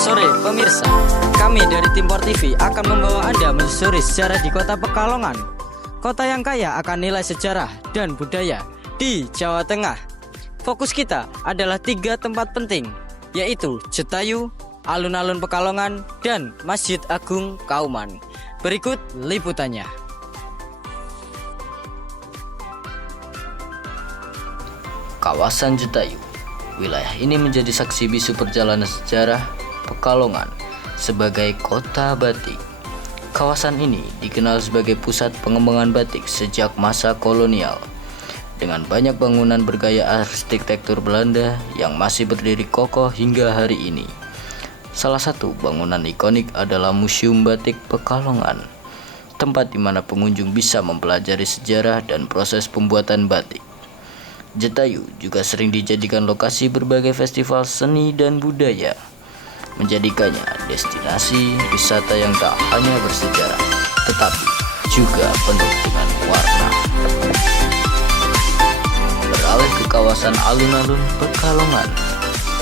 sore pemirsa, kami dari Tim Por TV akan membawa Anda menyusuri sejarah di kota Pekalongan, kota yang kaya akan nilai sejarah dan budaya di Jawa Tengah. Fokus kita adalah 3 tempat penting, yaitu Jetayu, alun-alun Pekalongan, dan Masjid Agung Kauman. Berikut liputannya. Kawasan Jetayu. Wilayah ini menjadi saksi bisu perjalanan sejarah Pekalongan sebagai kota batik. Kawasan ini dikenal sebagai pusat pengembangan batik sejak masa kolonial, dengan banyak bangunan bergaya arsitektur Belanda yang masih berdiri kokoh hingga hari ini. Salah satu bangunan ikonik adalah Museum Batik Pekalongan, tempat di mana pengunjung bisa mempelajari sejarah dan proses pembuatan batik. Jetayu juga sering dijadikan lokasi berbagai festival seni dan budaya, menjadikannya destinasi wisata yang tak hanya bersejarah, tetapi juga penuh dengan warna. Beralih ke kawasan alun-alun Pekalongan,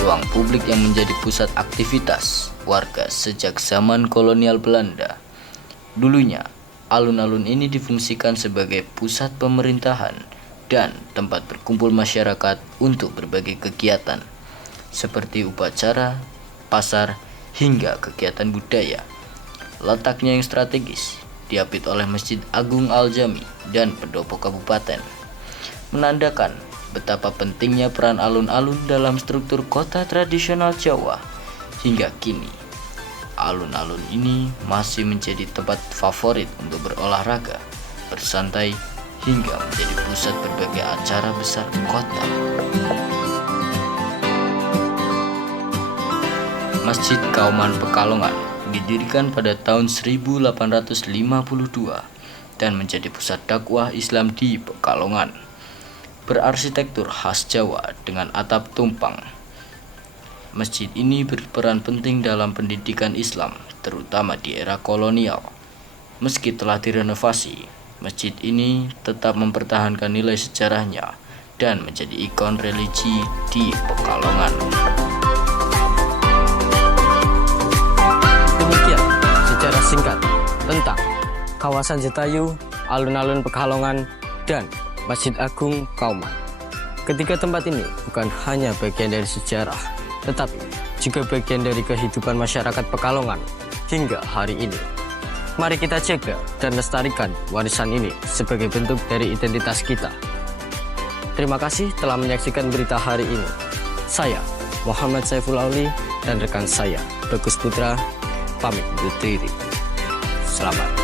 ruang publik yang menjadi pusat aktivitas warga sejak zaman kolonial Belanda. Dulunya, alun-alun ini difungsikan sebagai pusat pemerintahan dan tempat berkumpul masyarakat untuk berbagai kegiatan, seperti upacara, pasar, hingga kegiatan budaya. Letaknya yang strategis, diapit oleh Masjid Agung Al-Jami dan Pendopo Kabupaten, menandakan betapa pentingnya peran alun-alun dalam struktur kota tradisional Jawa. Hingga kini, alun-alun ini masih menjadi tempat favorit untuk berolahraga, bersantai, hingga menjadi pusat berbagai acara besar kota. Masjid Kauman Pekalongan didirikan pada tahun 1852 dan menjadi pusat dakwah Islam di Pekalongan. Berarsitektur khas Jawa dengan atap tumpang, masjid ini berperan penting dalam pendidikan Islam, terutama di era kolonial. Meski telah direnovasi, masjid ini tetap mempertahankan nilai sejarahnya dan menjadi ikon religi di Pekalongan. Demikian secara singkat tentang kawasan Jetayu, alun-alun Pekalongan, dan Masjid Agung Kauman. Ketiga tempat ini bukan hanya bagian dari sejarah, tetapi juga bagian dari kehidupan masyarakat Pekalongan hingga hari ini. Mari kita jaga dan lestarikan warisan ini sebagai bentuk dari identitas kita. Terima kasih telah menyaksikan berita hari ini. Saya, Muhammad Saiful Auli, dan rekan saya, Bagus Putra, pamit undur diri. Selamat.